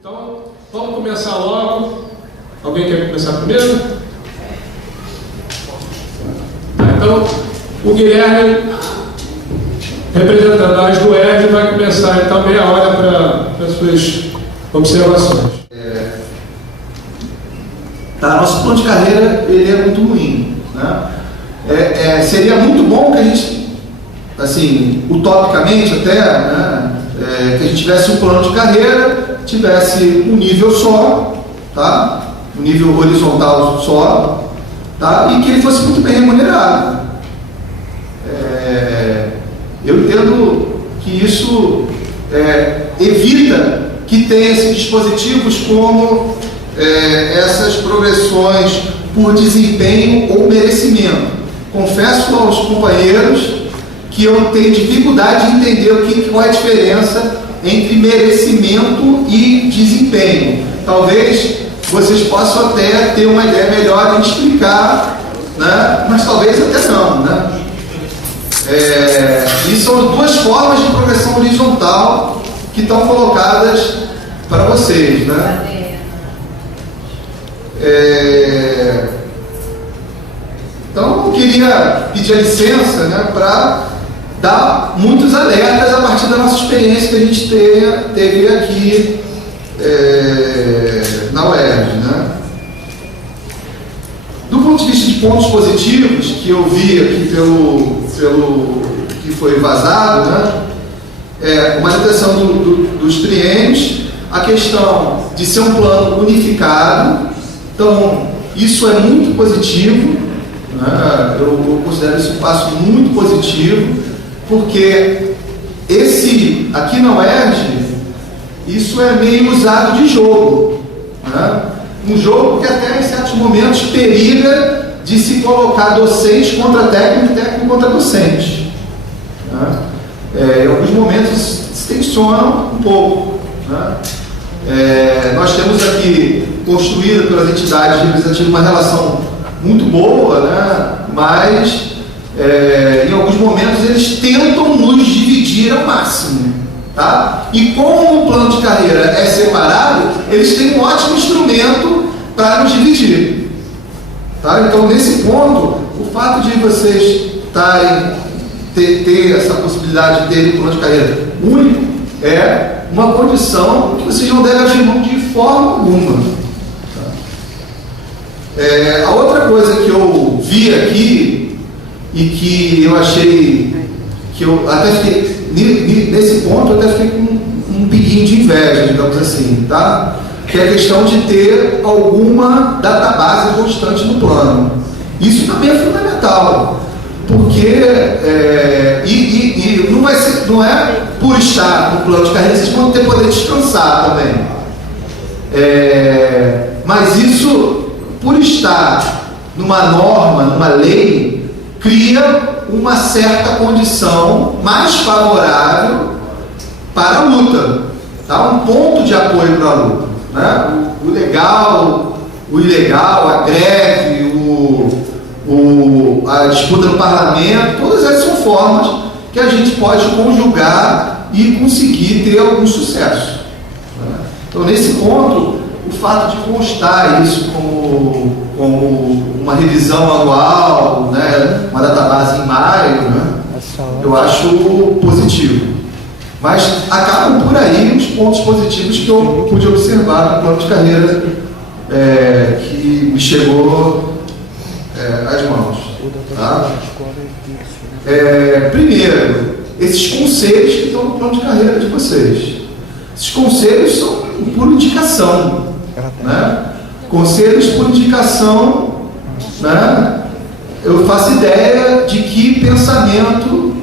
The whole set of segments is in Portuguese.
Então, vamos começar logo. Alguém quer começar primeiro? Então, o Guilherme, representando a AS do ERJ, vai começar então meia hora para as suas observações. Nosso plano de carreira ele é muito ruim, né? Seria muito bom que a gente, assim, utopicamente até, né, que a gente tivesse um plano de carreira, tivesse um nível só, tá? Um nível horizontal só, tá? E que ele fosse muito bem remunerado. Eu entendo que isso evita que tenha esses dispositivos como essas progressões por desempenho ou merecimento. Confesso aos companheiros que eu tenho dificuldade de entender qual é a diferença entre merecimento e desempenho. Talvez vocês possam até ter uma ideia melhor de explicar, né? Mas talvez até não, né? E são duas formas de progressão horizontal que estão colocadas para vocês, né? Então eu queria pedir a licença, né, para dar muitos alertas a partir da nossa experiência que a gente teve aqui na UERJ, né? Do ponto de vista de pontos positivos que eu vi aqui pelo que foi vazado, né, a manutenção dos triênios, a questão de ser um plano unificado. Então, isso é muito positivo, né? Eu considero esse passo muito positivo, porque aqui na UERJ, isso é meio usado de jogo, né? Um jogo que até em certos momentos periga de se colocar docente contra técnico e técnico contra docente, né? Em alguns momentos se tensiona um pouco, né? Nós temos aqui construída pelas entidades representativas uma relação muito boa, né? Mas em alguns momentos eles tentam nos dividir ao máximo, tá? E como o plano de carreira é separado, eles têm um ótimo instrumento para nos dividir, tá? Então, nesse ponto, o fato de vocês ter essa possibilidade de ter um plano de carreira único é uma condição que vocês não devem abrir mão de forma alguma. A outra coisa que eu vi aqui e que eu achei que eu até fiquei nesse ponto, eu até fiquei com um piquinho de inveja, digamos assim, tá? Que é a questão de ter alguma database constante no plano. Isso também é fundamental, porque não é por estar no plano de carreira, vocês vão ter poder descansar também. Mas isso, por estar numa norma, numa lei, cria uma certa condição mais favorável para a luta, tá? Um ponto de apoio para a luta, né? O legal, o ilegal, a greve, a disputa no parlamento, todas essas são formas que a gente pode conjugar e conseguir ter algum sucesso, né? Então, nesse ponto, o fato de constar isso como uma revisão anual, né, uma database em maio, né, eu acho positivo. Mas acabam por aí os pontos positivos que eu pude observar no plano de carreira que me chegou às mãos. Tá? Primeiro, esses conselhos que estão no plano de carreira de vocês. Esses conselhos são por indicação, né? Conselhos por indicação, né? Eu faço ideia de que pensamento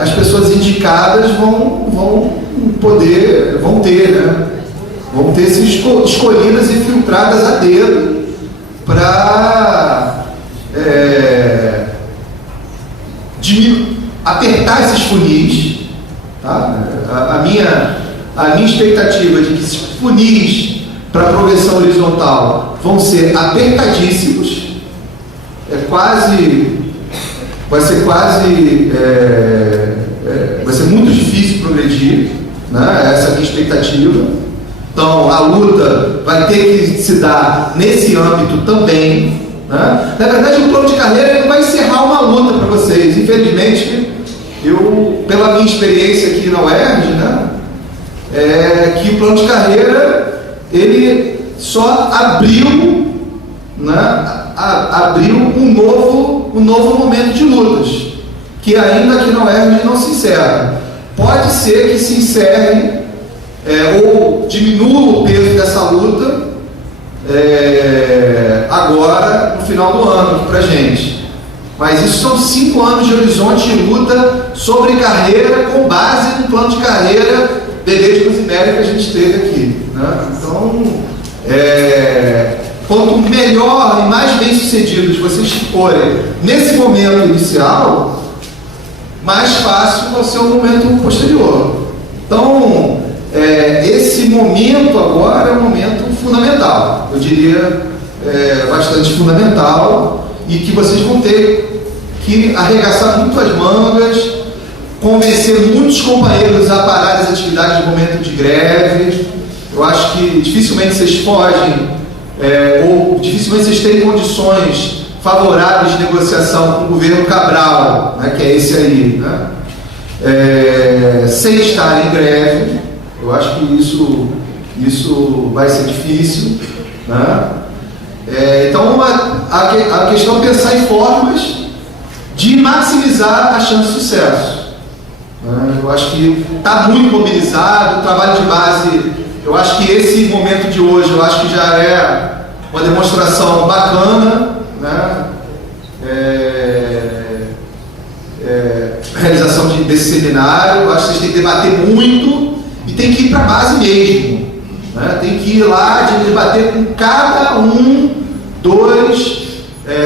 as pessoas indicadas vão ter, né? Vão ter sido escolhidas e filtradas a dedo para apertar esses funis, tá? A minha expectativa de que esses funis para progressão horizontal vão ser apertadíssimos, vai ser muito difícil progredir, né? Essa é a minha expectativa. Então, a luta vai ter que se dar nesse âmbito também, né? Na verdade, o plano de carreira ele vai encerrar uma luta para vocês. Infelizmente, eu, pela minha experiência aqui na UERJ, né, que o plano de carreira ele só abriu, né, abriu um novo momento de lutas, que ainda aqui na UERJ não se encerra. Pode ser que se encerre ou diminua o peso dessa luta agora no final do ano para a gente. Mas isso são 5 anos de horizonte de luta sobre carreira com base no plano de carreira Bebê de Rosemary que a gente teve aqui, né? Então, quanto melhor e mais bem sucedidos vocês forem nesse momento inicial, mais fácil vai ser o momento posterior. Então, esse momento agora é um momento fundamental, eu diria bastante fundamental, e que vocês vão ter que arregaçar muito as mangas, convencer muitos companheiros a parar as atividades no momento de greve. Eu acho que dificilmente vocês fogem, ou dificilmente vocês têm condições favoráveis de negociação com o governo Cabral, né, que é esse aí, né, sem estar em greve. Eu acho que isso vai ser difícil, né? Então, a questão é pensar em formas de maximizar a chance de sucesso. Eu acho que está muito mobilizado, o trabalho de base. Eu acho que esse momento de hoje, eu acho que já é uma demonstração bacana, né? Realização desse seminário. Eu acho que vocês têm que debater muito e tem que ir para a base mesmo, né? Tem que ir lá de debater com cada dos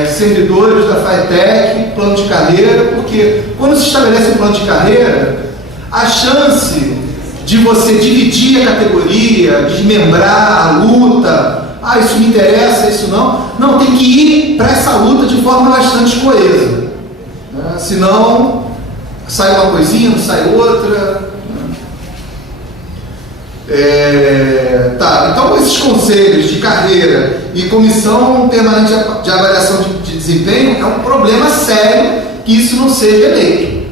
servidores da FATEC, plano de carreira, porque quando se estabelece um plano de carreira, a chance de você dividir a categoria, desmembrar a luta, isso me interessa, isso não, tem que ir para essa luta de forma bastante coesa, né? Senão sai uma coisinha, não sai outra. Então esses conselhos de carreira e comissão permanente de avaliação de desempenho é um problema sério que isso não seja eleito,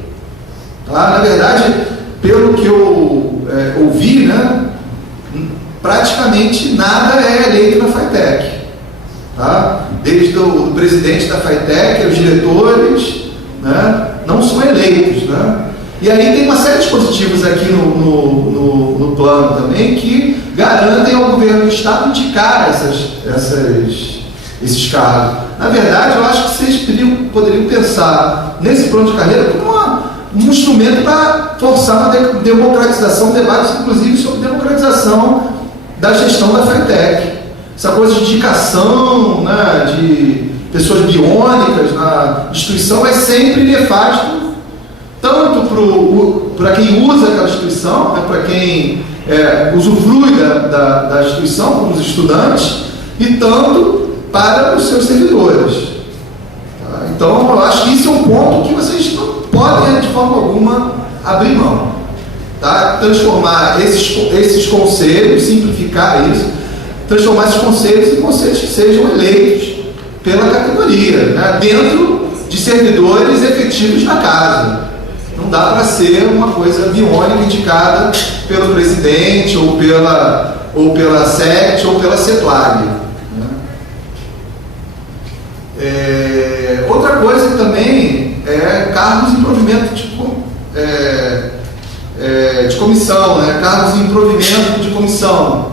tá? Na verdade, pelo que eu ouvi, né, praticamente nada é eleito na FATEC, tá? Desde o presidente da FATEC, os diretores, né, não são eleitos, né? E aí tem uma série de dispositivos aqui no plano também que garantem ao governo do Estado indicar esses cargos. Na verdade, eu acho que vocês poderiam pensar nesse plano de carreira como um instrumento para forçar uma democratização, debates inclusive sobre democratização da gestão da FATEC. Essa coisa de indicação, né, de pessoas biônicas na instituição é sempre nefasto, tanto para quem usa aquela instituição, né, para quem usufrui da instituição, como os estudantes, e tanto para os seus servidores. Tá? Então, eu acho que isso é um ponto que vocês não podem, de forma alguma, abrir mão. Tá? Transformar esses conselhos, simplificar isso, transformar esses conselhos em conselhos que sejam eleitos pela categoria, né, dentro de servidores efetivos da casa. Não dá para ser uma coisa biônica indicada pelo presidente, ou pela SECT, ou pela CEPLAG. Né? Outra coisa também é cargos em provimento de comissão, né? Cargos em provimento de comissão.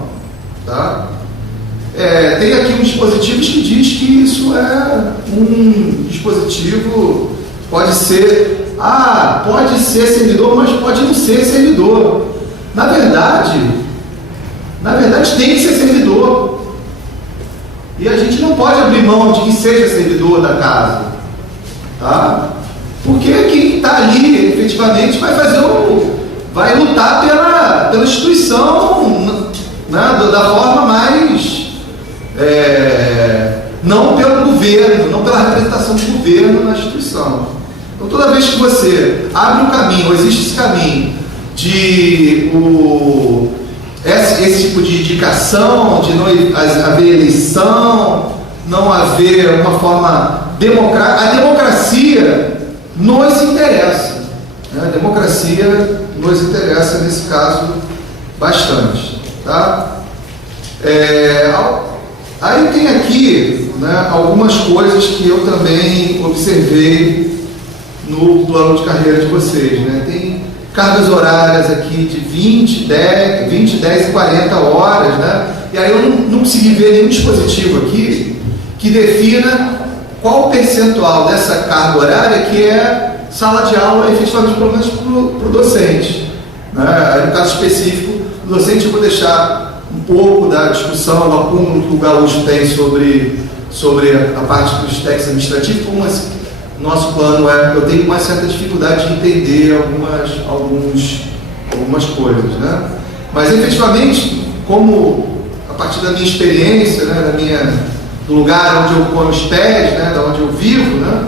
Tá? Tem aqui um dispositivo que diz que isso é um dispositivo, pode ser servidor, mas pode não ser servidor. Na verdade tem que ser servidor. E a gente não pode abrir mão de que seja servidor da casa. Tá? Porque quem está ali, efetivamente, vai lutar pela instituição, né, da forma mais... não pelo governo, não pela representação do governo na instituição. Então, toda vez que você abre um caminho, ou existe esse caminho esse tipo de indicação, de não haver eleição, não haver uma forma democrática. A democracia nos interessa, né? A democracia nos interessa nesse caso bastante, tá? Aí tem aqui, né, algumas coisas que eu também observei no plano de carreira de vocês, né? Tem cargas horárias aqui de 20, 10 e 40 horas, né? E aí eu não consegui ver nenhum dispositivo aqui que defina qual o percentual dessa carga horária que é sala de aula, efetivamente, pelo menos para o docente, né? Aí, no caso específico do docente, eu vou deixar um pouco da discussão, do acúmulo que o Gaúcho tem sobre a parte dos técnicos administrativos, como nosso plano eu tenho uma certa dificuldade de entender algumas coisas, né? Mas efetivamente, como a partir da minha experiência, né, do lugar onde eu ponho os pés, né, da onde eu vivo, né,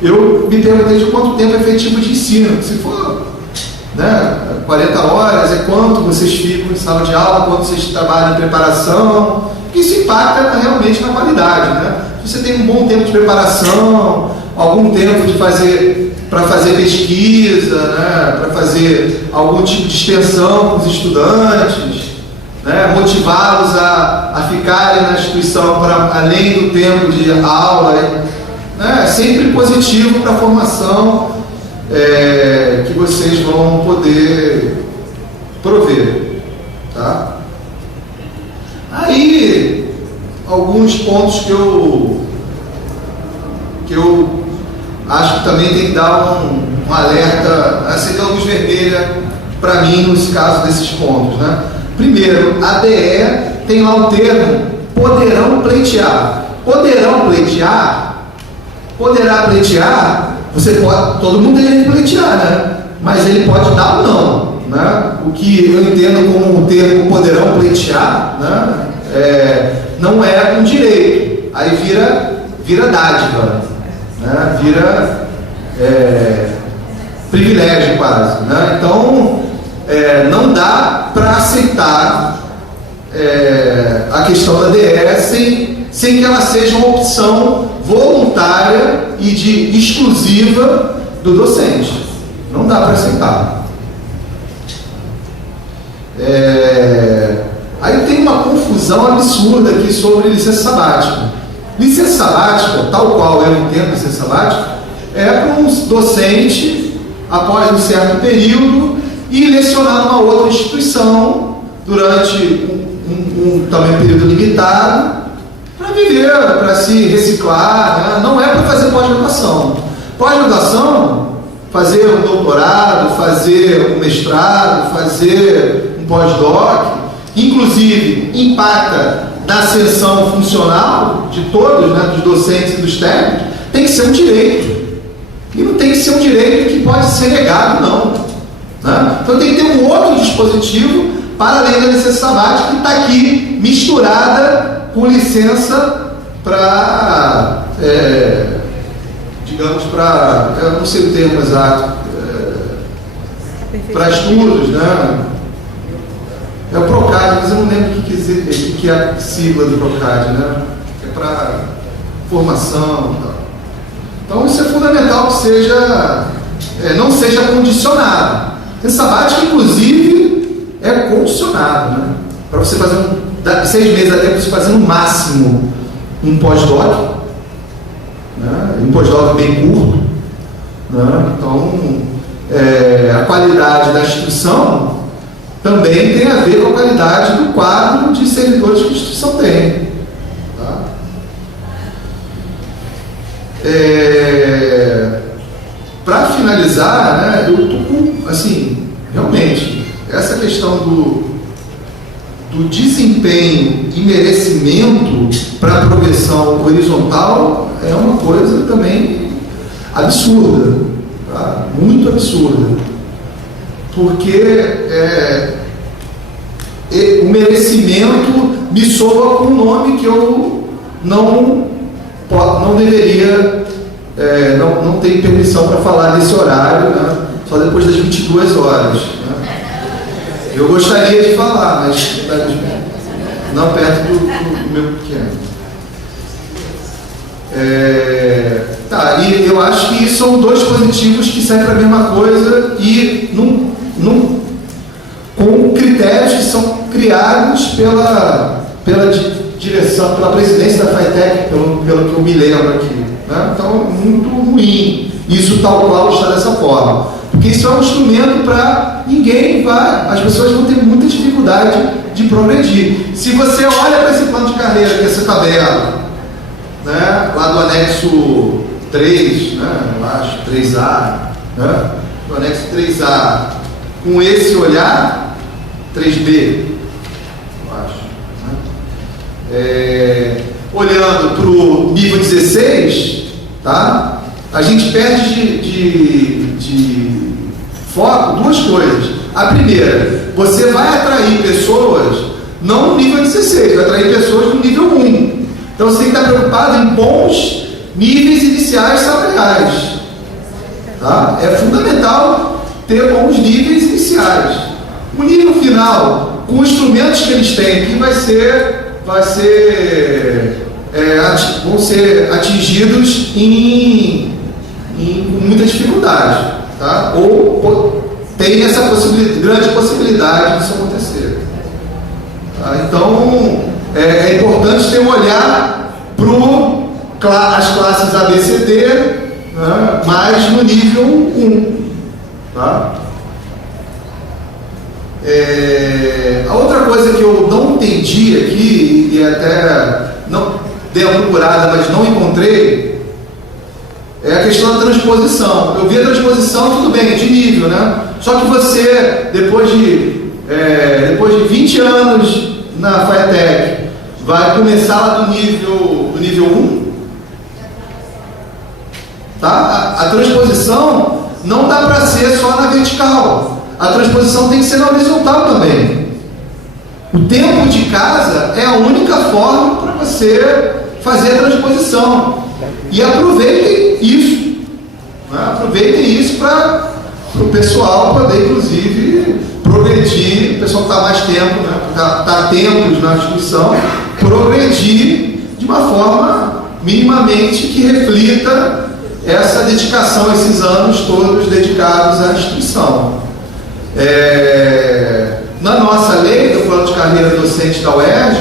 eu me perguntei de quanto tempo é efetivo de ensino. Se for, né, 40 horas, é quanto vocês ficam em sala de aula, quanto vocês trabalham em preparação. Isso impacta realmente na qualidade, né? Se você tem um bom tempo de preparação, algum tempo para fazer pesquisa, né, para fazer algum tipo de extensão com os estudantes, né, motivá-los a ficarem na instituição para além do tempo de aula, né, é sempre positivo para a formação que vocês vão poder prover, tá? Aí, alguns pontos que eu acho que também tem que dar um alerta, acender a luz vermelha para mim nos casos desses pontos, né? Primeiro, a DE tem lá o termo poderão pleitear. Poderá pleitear, você pode, todo mundo tem direito de pleitear, né? Mas ele pode dar ou não, né? O que eu entendo como o termo poderão pleitear, né? Não é um direito, aí vira dádiva, né? Vira privilégio quase, né? Então não dá para aceitar a questão da DE sem que ela seja uma opção voluntária e exclusiva do docente. Não dá para aceitar. Aí tem uma confusão absurda aqui sobre licença sabática. Licença sabática, tal qual eu entendo licença sabática, é para um docente, após um certo período, ir lecionar numa outra instituição durante também período limitado, para viver, para se reciclar, né? Não é para fazer pós-graduação. Pós-graduação, fazer um doutorado, fazer um mestrado, fazer um pós-doc, inclusive impacta na ascensão funcional de todos, né, dos docentes e dos técnicos, tem que ser um direito. E não tem que ser um direito que pode ser negado, não. Né? Então tem que ter um outro dispositivo para além da licença sabática, que está aqui misturada com licença para, digamos, eu não sei o termo exato, para estudos, né? É o PROCAD, mas eu não lembro o que é a sigla do PROCAD, né? É para formação e tal. Então isso é fundamental que seja, não seja condicionado. Licença sabática, inclusive, é condicionado, né? Para você fazer 6 meses até para você fazer no máximo um pós-doc, né? Um pós-doc bem curto, né? Então a qualidade da instituição também tem a ver com a qualidade do quadro de servidores que a instituição tem, tá? Para finalizar, né, eu estou com, assim, realmente, essa questão do desempenho e merecimento para a progressão horizontal é uma coisa também absurda, tá? Muito absurda, porque o merecimento me soa com um nome que eu não deveria, não tenho permissão para falar nesse horário, né? Só depois das 22 horas, né? Eu gostaria de falar, mas não perto do meu pequeno. E eu acho que são dois dispositivos que servem para a mesma coisa e com critérios que são criados pela direção, pela presidência da FATEC, pelo que eu me lembro aqui. Né? Então, muito ruim isso tal qual está dessa forma. Porque isso é um instrumento para ninguém as pessoas vão ter muita dificuldade de progredir. Se você olha para esse plano de carreira, que é essa tabela, né, lá do anexo 3, né, eu acho, 3A, né, do anexo 3A, com esse olhar, 3B, eu acho, né, olhando para o nível 16, tá, a gente perde de foco duas coisas. A primeira, você vai atrair pessoas não no nível 16, vai atrair pessoas no nível 1. Então você tem que estar preocupado em bons níveis iniciais salariais. Tá? É fundamental ter bons níveis iniciais. O nível final, com os instrumentos que eles têm aqui, vão ser atingidos com muita dificuldade. Tá? Ou tem essa grande possibilidade disso acontecer. Tá? Então, é importante ter um olhar para as classes A, B, C, D, né? Mas no nível 1. Tá? A outra coisa que eu não entendi aqui, e até não dei uma procurada, mas não encontrei, é a questão da transposição. Eu vi a transposição, tudo bem, de nível, né? Só que você, depois de 20 anos na FATEC, vai começar lá do nível 1. Tá? A transposição não dá para ser só na vertical. A transposição tem que ser na horizontal também. O tempo de casa é a única forma para você fazer a transposição. E aproveitem isso. Né? Aproveitem isso para o pessoal poder, inclusive, progredir. O pessoal que está mais tempo, né? Está tempos na instituição, progredir de uma forma minimamente que reflita essa dedicação, esses anos todos dedicados à instituição. Na nossa lei do plano de carreira docente da UERJ,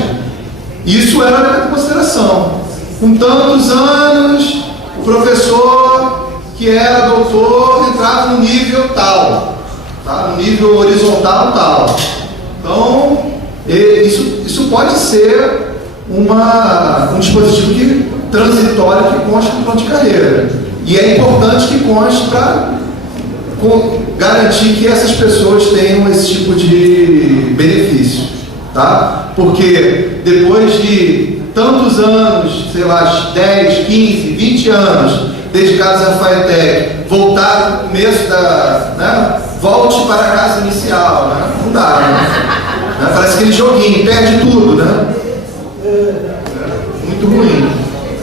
isso era levado em consideração. Com tantos anos, o professor que era doutor entrava no nível tal, tá? No nível horizontal tal. Então, isso pode ser um dispositivo transitório que consta no plano de carreira. E é importante que conste para garantir que essas pessoas tenham esse tipo de benefício. Tá? Porque depois de tantos anos, sei lá, 10, 15, 20 anos dedicados à FATEC, voltar no começo né? Volte para a casa inicial, né? Não dá, né? Parece aquele joguinho, perde tudo, né? Muito ruim.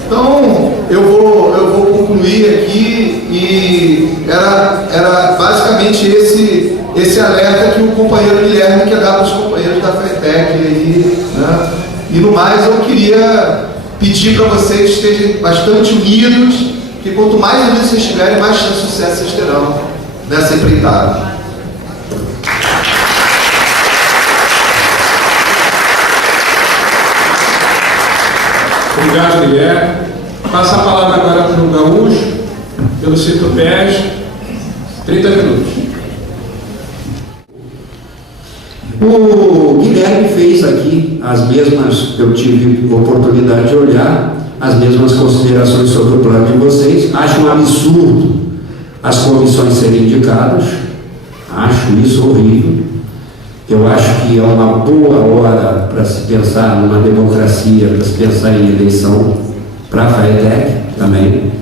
Então, eu vou concluir aqui e era basicamente esse alerta que o companheiro Guilherme quer dar para os companheiros da FATEC aí, né? E no mais eu queria pedir para vocês que estejam bastante unidos, que quanto mais unidos vocês estiverem, mais chance de sucesso vocês terão nessa empreitada. Obrigado, Guilherme. Passa a palavra agora para o Gaúcho, pelo Citopés, 30 minutos. O Guilherme fez aqui as mesmas, eu tive oportunidade de olhar, as mesmas considerações sobre o plano de vocês. Acho um absurdo as comissões serem indicadas, acho isso horrível. Eu acho que é uma boa hora para se pensar numa democracia, para se pensar em eleição para a FATEC também.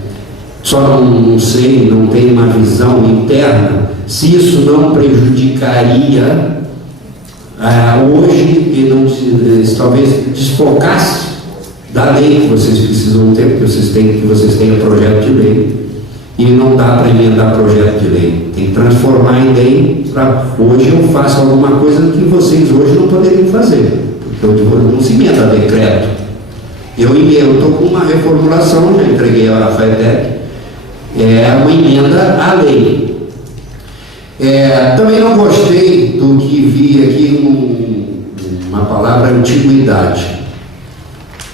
Só não sei, não tenho uma visão interna se isso não prejudicaria hoje e não se talvez desfocasse da lei que vocês precisam ter, porque vocês têm o projeto de lei e não dá para emendar projeto de lei, tem que transformar em lei. Hoje eu faço alguma coisa que vocês hoje não poderiam fazer, porque não se emenda decreto. Eu estou com uma reformulação, já entreguei à FATEC, é uma emenda à lei. Também não gostei do que vi aqui, uma palavra antiguidade.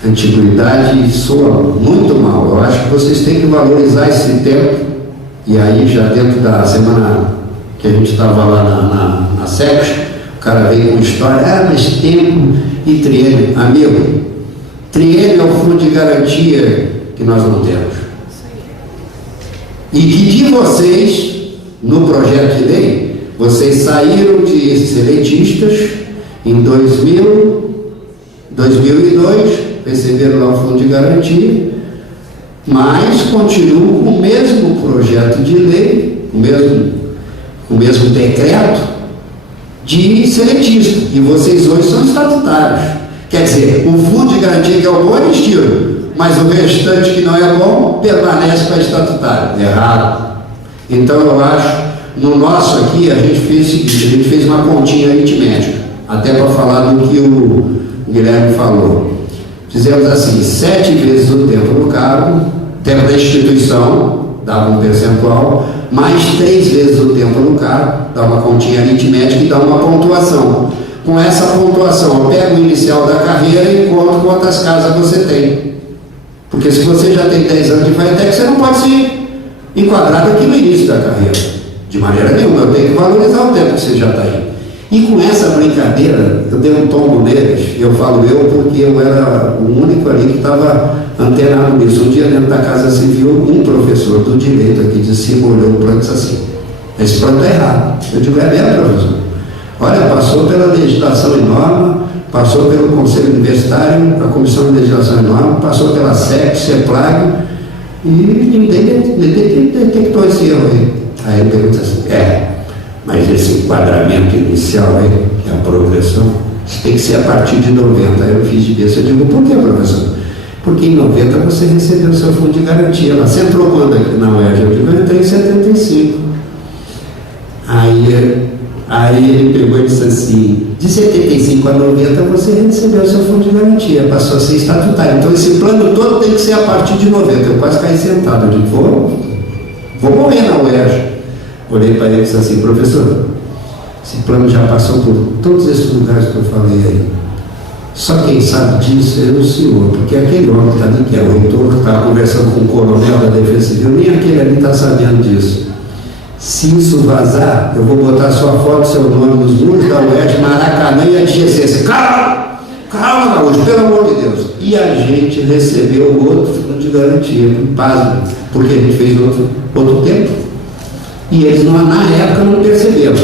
Antiguidade soa muito mal. Eu acho que vocês têm que valorizar esse tempo. E aí, já dentro da semana que a gente estava lá na SECS, o cara veio com história, mas tempo e triênio. Amigo, triênio é o fundo de garantia que nós não temos. E que de vocês, no projeto de lei, vocês saíram de seletistas em 2002, receberam lá o fundo de garantia, mas continuam com o mesmo projeto de lei, o mesmo decreto de seletista, e vocês hoje são estatutários. Quer dizer, o fundo de garantia que é o bom eles tiram, mas o restante que não é bom permanece para estatutário. Errado. Então eu acho, no nosso aqui, a gente fez o seguinte, a gente fez uma continha aritmética, até para falar do que o Guilherme falou. Fizemos assim, 7 vezes o tempo no cargo, tempo da instituição, dava um percentual, mais 3 vezes o tempo no cargo, dá uma continha aritmética e dá uma pontuação. Com essa pontuação, eu pego o inicial da carreira e conto quantas casas você tem. Porque se você já tem 10 anos de FATEC, você não pode se enquadrar aqui no início da carreira. De maneira nenhuma, eu tenho que valorizar o tempo que você já está aí. E com essa brincadeira, eu dei um tombo neles, eu falo porque eu era o único ali que estava antenado nisso. Um dia dentro da Casa Civil, um professor do direito aqui de cima olhou o plano e disse assim, esse plano está errado. Eu digo, é mesmo, professor? Olha, passou pela legislação e norma, passou pelo Conselho Universitário, a Comissão de Legislação e Norma, passou pela SEC, CEPLAG, e ninguém detectou esse erro aí. Aí ele pergunta assim, mas esse enquadramento inicial aí, que é a progressão, tem que ser a partir de 90. Aí eu fiz de besta, eu digo, por que, professor? Porque em 90 você recebeu o seu fundo de garantia. Você entrou quando aqui na UERJ? Eu digo, eu entrei em 75. Aí ele pegou e disse assim, de 75 a 90 você recebeu o seu fundo de garantia, passou a ser estatutário. Então esse plano todo tem que ser a partir de 90. Eu quase caí sentado, eu digo, vou morrer na UERJ. Olhei para ele e disse assim, professor, esse plano já passou por todos esses lugares que eu falei aí. Só quem sabe disso é o senhor, porque aquele homem que está ali, que é o reitor, que estava conversando com o coronel da Defesa Civil, nem aquele ali está sabendo disso. Se isso vazar, eu vou botar sua foto, seu nome nos muros da UERJ, Maracanã e a DGC. Calma, Gaúcho, pelo amor de Deus. E a gente recebeu outro fundo de garantia, pasmo, porque a gente fez outro tempo. E eles na época não perceberam.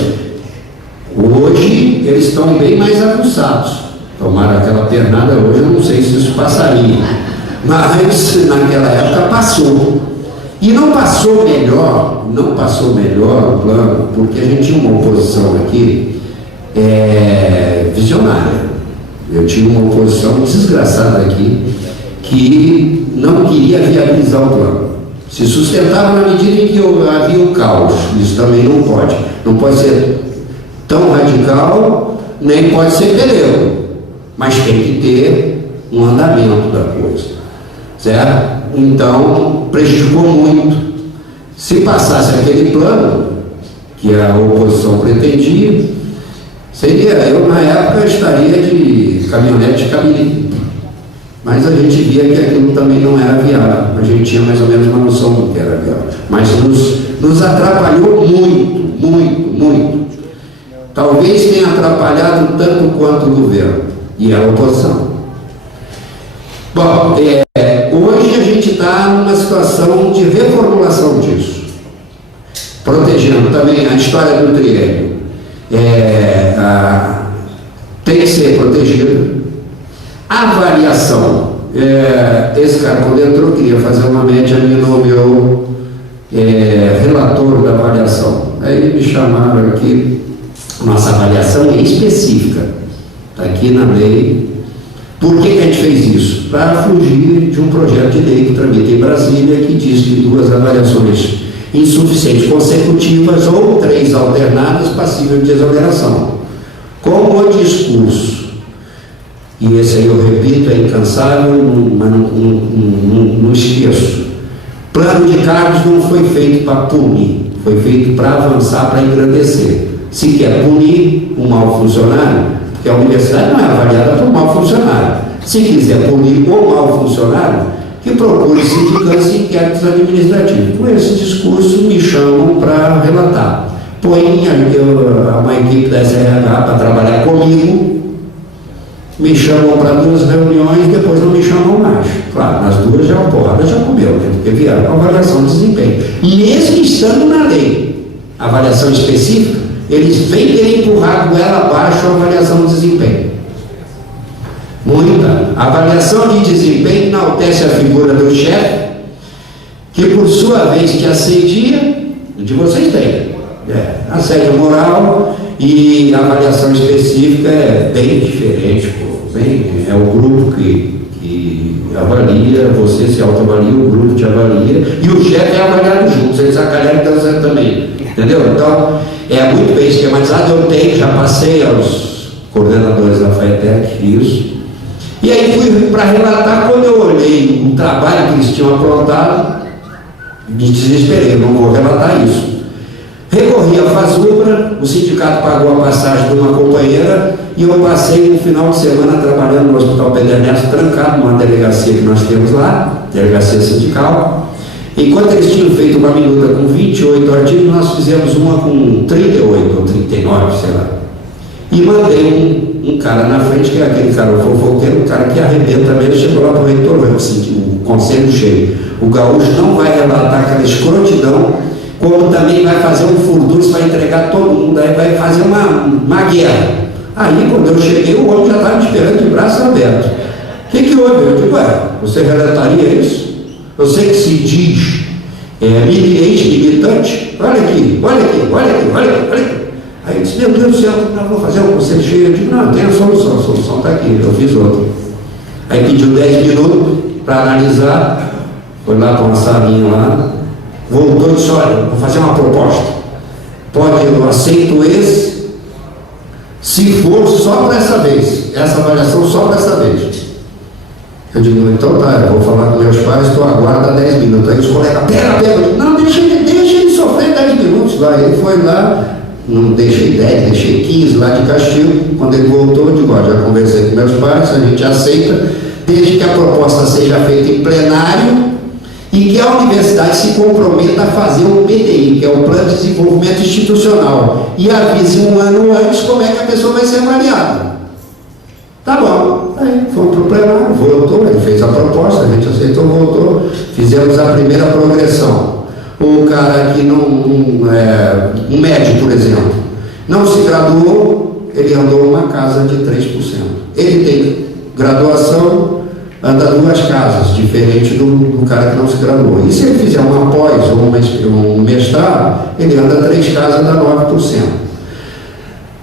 Hoje eles estão bem mais aguçados. Tomaram aquela pernada hoje, eu não sei se isso passaria. Mas naquela época passou. E não passou melhor o plano, porque a gente tinha uma oposição aqui visionária. Eu tinha uma oposição desgraçada aqui que não queria viabilizar o plano. Se sustentava na medida em que havia o caos. Isso também não pode. Não pode ser tão radical, nem pode ser pneu. Mas tem que ter um andamento da coisa. Certo? Então, prejudicou muito. Se passasse aquele plano, que a oposição pretendia, eu na época estaria de caminhonete de caminhão. Mas a gente via que aquilo também não era viável. A gente tinha mais ou menos uma noção do que era viável. Mas nos atrapalhou muito. Talvez tenha atrapalhado tanto quanto o governo e a oposição. Bom, hoje a gente está numa situação de reformulação disso. Protegendo também a história do triênio. Tem que ser protegido. Avaliação. Esse cara, quando entrou, queria fazer uma média no meu relator da avaliação. Aí me chamaram aqui. Nossa avaliação é específica. Está aqui na lei. Por que a gente fez isso? Para fugir de um projeto de lei que tramita em Brasília, que diz que 2 avaliações insuficientes consecutivas ou 3 alternadas passíveis de exoneração. Como o discurso, e esse aí eu repito, é incansável, mas não esqueço, plano de cargos não foi feito para punir, foi feito para avançar, para engrandecer. Se quer punir um mau funcionário, porque a universidade não é avaliada por mau funcionário, se quiser punir o mau funcionário, que procure sindicância e inquéritos administrativos. Com esse discurso me chamam para relatar. Põe uma equipe da SRH para trabalhar comigo, me chamam para 2 reuniões, depois não me chamam mais. Claro, nas 2 já a porrada já comeu, né? Porque vieram com avaliação de desempenho. Mesmo estando na lei, avaliação específica, eles vêm querer empurrar goela abaixo a avaliação de desempenho. Muita. A avaliação de desempenho enaltece a figura do chefe, que por sua vez te assedia, de vocês tem. Assédio moral e avaliação específica é bem diferente, pô. É o grupo que avalia, você se autoavalia, o grupo te avalia, e o chefe é avaliado juntos, eles acalharam também. Entendeu? Então, é muito bem esquematizado, eu tenho, já passei aos coordenadores da FATEC isso. E aí fui para relatar, quando eu olhei o trabalho que eles tinham aprontado, me desesperei, não vou relatar isso. Recorri à FASUBRA, o sindicato pagou a passagem de uma companheira e eu passei um final de semana trabalhando no Hospital Pedro Ernesto, trancado numa delegacia que nós temos lá, delegacia sindical. Enquanto eles tinham feito uma minuta com 28 artigos, nós fizemos uma com 38 ou 39, sei lá. E mandei um cara na frente, que é aquele cara, o fofoqueiro, um cara que arrebenta mesmo, chegou lá para o reitor, o conselho cheio. O gaúcho não vai relatar aquela escrotidão, como também vai fazer um furdunço, vai entregar todo mundo, aí vai fazer uma guerra. Aí, quando eu cheguei, o homem já estava me esperando de braços abertos. O que houve? Eu digo, você relataria isso? Você que se diz limiente, limitante, olha aqui. Aí eu disse, meu Deus do céu, não vou fazer um conselho cheio. Eu digo, não, tem a solução está aqui, eu fiz outra. Aí pediu 10 minutos para analisar, foi lá para uma salinha lá, voltou e disse, olha, vou fazer uma proposta. Eu aceito esse, se for só para essa vez, essa avaliação só para essa vez. Eu digo, então tá, eu vou falar com meus pais, estou aguarda 10 minutos. Aí os colegas, pega, eu digo, não, deixa ele sofrer 10 minutos lá. Ele foi lá, não deixei 10, deixei 15 lá de castigo. Quando ele voltou, eu digo, já conversei com meus pais, a gente aceita, desde que a proposta seja feita em plenário e que a universidade se comprometa a fazer o PDI, que é o Plano de Desenvolvimento Institucional, e avise um ano antes como é que a pessoa vai ser avaliada. Tá bom. Aí fomos para o plenário, voltou, ele fez a proposta, a gente aceitou, voltou, fizemos a primeira progressão. O cara que um médico, por exemplo, não se graduou, ele andou uma casa de 3%. Ele tem graduação, anda 2 casas, diferente do cara que não se graduou. E se ele fizer uma pós ou um mestrado, ele anda 3 casas, dá 9%.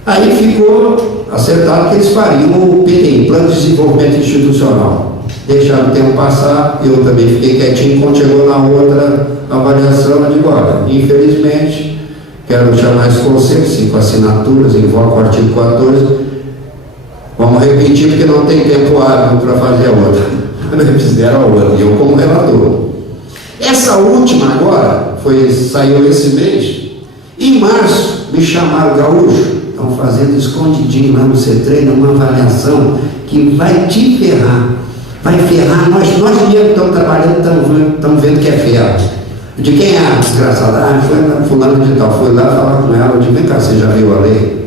Aí ficou acertado que eles fariam o PDI, Plano de Desenvolvimento Institucional. Deixaram o tempo passar, eu também fiquei quietinho. Quando chegou na outra avaliação, eu digo, olha, infelizmente, quero chamar esse conselho, 5 assinaturas, invoco o artigo 14, vamos repetir porque não tem tempo hábil para fazer a outra. Eles fizeram a outra, e eu como relator. Essa última agora, saiu esse mês, em março, me chamaram, gaúcho, estão fazendo escondidinho lá no CETREI, uma avaliação que vai te ferrar. Vai ferrar, nós mesmos que estamos trabalhando, estamos vendo que é ferro. De quem é a desgraçada? Foi fulano de tal, fui lá falar com ela, eu digo, vem cá, você já viu a lei?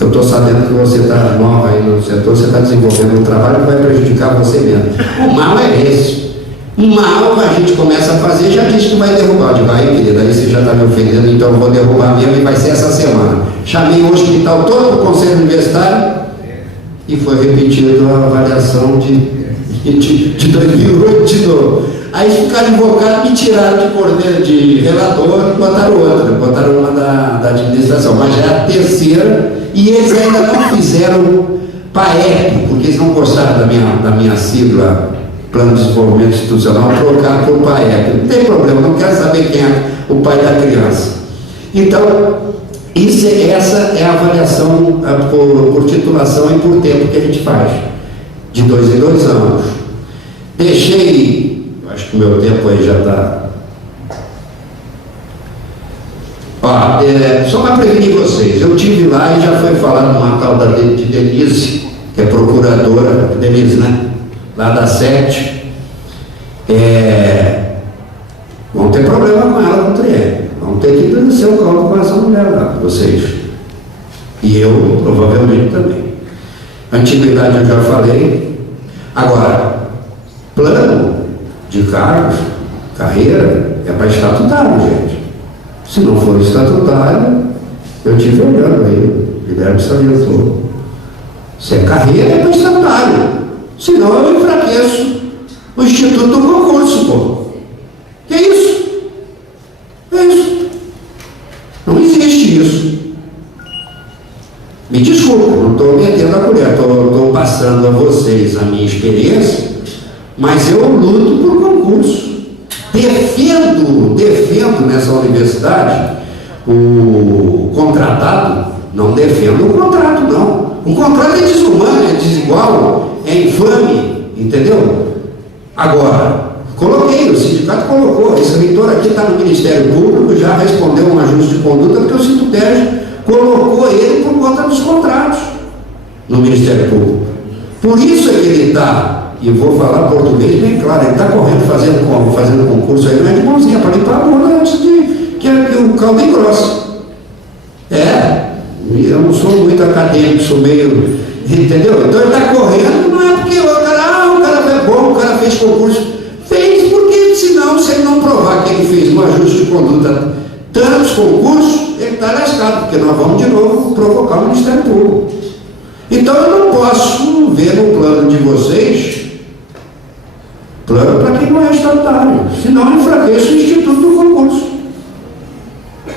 Eu estou sabendo que você está nova aí no setor, você está desenvolvendo um trabalho que vai prejudicar você mesmo. O mal é esse. O mal a gente começa a fazer, já disse que vai derrubar. Eu digo, aí querida, aí você já está me ofendendo, então eu vou derrubar mesmo e vai ser essa semana. Chamei o hospital todo para o conselho universitário e foi repetido a avaliação de 2008 de novo. Aí ficaram invocados, me tiraram de coordenador, de relator, e botaram uma da administração, mas já é a terceira, e eles ainda não fizeram PAEP, porque eles não gostaram da minha sigla, Plano de Desenvolvimento Institucional, trocaram por PAEP. Não tem problema, não quero saber quem é o pai da criança. Então, essa é a avaliação por titulação e por tempo que a gente faz, de 2 em 2 anos. Deixei, acho que o meu tempo aí já está. Só para prevenir vocês, eu estive lá e já foi falado uma tal de Denise, que é procuradora, Denise, né? Lá da 7. Vão ter problema com ela, com o triênio. Vão ter que descer o caldo com essa mulher lá, vocês. E eu, provavelmente, também. Antiguidade eu já falei. Agora, plano de cargos, carreira, é para estatutário, gente. Se não for estatutário, eu estive olhando aí, o Guilherme salientou. Se é carreira, é para estatutário. Senão eu enfraqueço o Instituto do Concurso, pô. Que é isso? É isso. Não existe isso. Me desculpe, não estou metendo a colher, estou passando a vocês a minha experiência, mas eu luto por concurso. Defendo nessa universidade o contratado, não defendo o contrato, não. O contrato é desumano, é desigual, é infame, entendeu? Agora, coloquei, o sindicato colocou, esse reitor aqui está no Ministério Público, já respondeu um ajuste de conduta, porque o Sintuperj colocou ele por conta dos contratos no Ministério Público. Por isso é que ele está, e vou falar português bem claro, ele está correndo, fazendo concurso aí, não é de mãozinha, para limpar a bunda antes que o caldo engrosse. Eu não sou muito acadêmico, sou meio, entendeu? Então ele está correndo, não é porque o cara é bom, o cara fez concurso. Fez porque, senão, se ele não provar que ele fez um ajuste de conduta tantos concursos, ele está lascado, porque nós vamos de novo provocar o Ministério Público. Então eu não posso ver no plano de vocês, plano para quem não é estatutário, senão eu enfraqueço o Instituto do Concurso.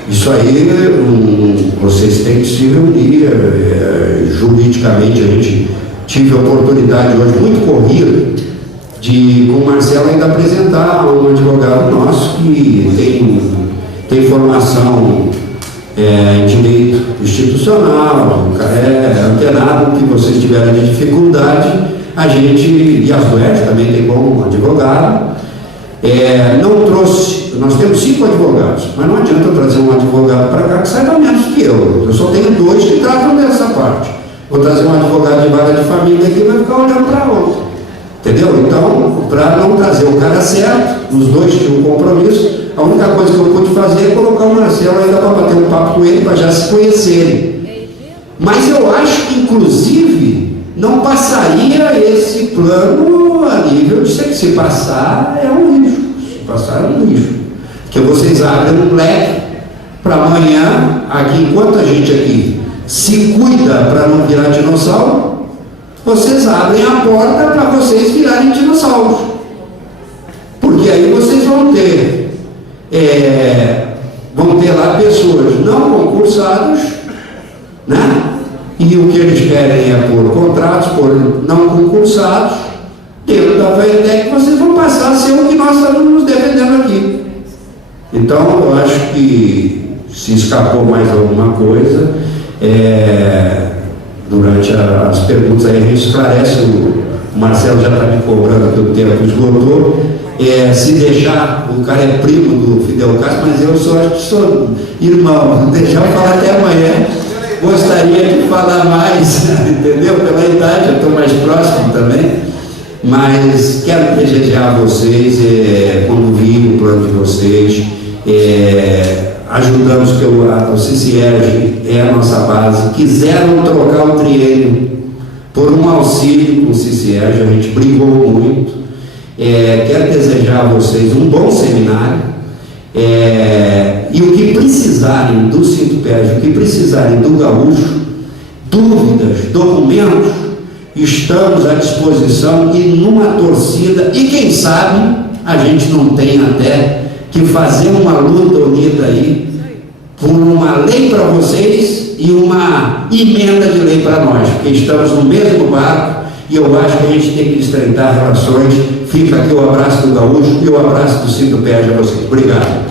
Isso aí, vocês têm que se reunir, juridicamente. A gente tive a oportunidade hoje, muito corrida, de com o Marcelo ainda apresentar um advogado nosso que tem formação em direito institucional, o cara é antenado, que vocês tiveram de dificuldade, a gente, e a Suécia também tem bom advogado, não trouxe, nós temos 5 advogados, mas não adianta eu trazer um advogado para cá que saiba menos que eu só tenho 2 que tratam dessa parte. Vou trazer um advogado de vara de família aqui e vai ficar olhando para outro. Entendeu? Então, para não trazer o cara certo, os 2 tinham um compromisso, a única coisa que eu pude fazer é colocar o Marcelo ainda para bater um papo com ele, para já se conhecerem. Mas eu acho que, inclusive, não passaria esse plano a nível de se passar é um lixo. Se passar é um lixo. Porque vocês abrem um leque para amanhã, aqui, enquanto a gente aqui se cuida para não virar dinossauro, vocês abrem a porta para vocês virarem dinossauros. Porque aí vocês vão ter lá pessoas não concursadas, né? E o que eles querem é por contratos, por não concursados, dentro da FAETEC, vocês vão passar a ser o que nós estamos nos defendendo aqui. Então, eu acho que se escapou mais alguma coisa, durante as perguntas aí a gente esclarece, o Marcelo já está me cobrando que o tempo esgotou. Se deixar, o cara é primo do Fidel Castro, mas eu só acho que sou irmão, deixar eu falar até amanhã, gostaria de falar mais, entendeu? Pela idade, eu estou mais próximo também, mas quero desejar a vocês, quando vi o plano de vocês, ajudamos que o CCIERJ é a nossa base, quiseram trocar o triênio por um auxílio com o CCIERJ, a gente brigou muito. Quero desejar a vocês um bom seminário, e o que precisarem do Sintuperj, o que precisarem do Gaúcho, dúvidas, documentos, estamos à disposição e numa torcida, e quem sabe a gente não tem até que fazer uma luta unida aí por uma lei para vocês e uma emenda de lei para nós, porque estamos no mesmo barco e eu acho que a gente tem que estreitar relações. Fica aqui o abraço do Gaúcho e o abraço do Sintuperj a vocês. Obrigado.